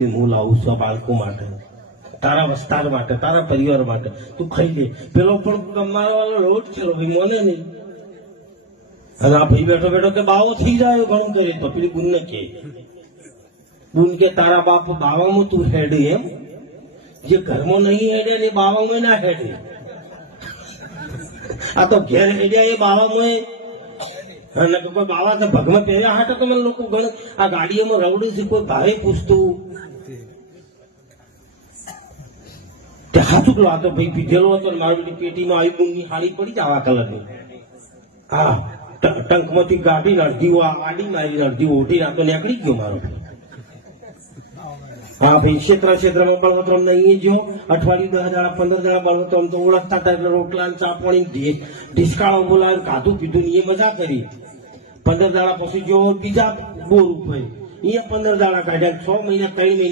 હું લાવું છું બાળકો માટે, તારા વિસ્તાર માટે, તારા પરિવાર માટે, તું ખાઈ લે. પેલો પણ કમારો વાળો રોજ છે ભાઈ, મને નહીં. અને આ ભાઈ બેઠો બેઠો કે બાવો થઈ જાય ઘણું કરે તો પેલી બુન કે બુન કે તારા બાપ બાવામાં તું હેડે એમ, જે ઘરમાં નહીં હેડે ને બાવામાં ના હેડે. આ તો ઘેર હેડ્યા એ બાવામાં અને કોઈ બાવા તો ભગમાં પહેર્યા હાટે તો મને લોકો ગણ આ ગાડીઓમાં રવડે છે, કોઈ ભારે પૂછતું તે હાથુકલો આ તો ભાઈ પીધેલો હતો ને મારી પેટીમાં આવી બુનની હાડી પડી આવા કલરની. હા, ટંકમાંથી ગાડી અડધી આડી મારી અડધી ઓઢી નાખતો નીકળી ગયો મારો. હા ભાઈ, ક્ષેત્રમાં બળવતરામ નહીં જો અઠવાડિયું 10 દાડા 15 દાડા બળવતરામ તો ઓળખતા હતા એટલે રોટલા ચા પાણી ઢીસકાળો બોલાવે, ખાધું પીધું ને એ મજા કરી. 15 દાડા પછી જો બીજા બોર ઉપર એ 15 દાડા કાઢ્યા, 6 મહિના 3 મહિના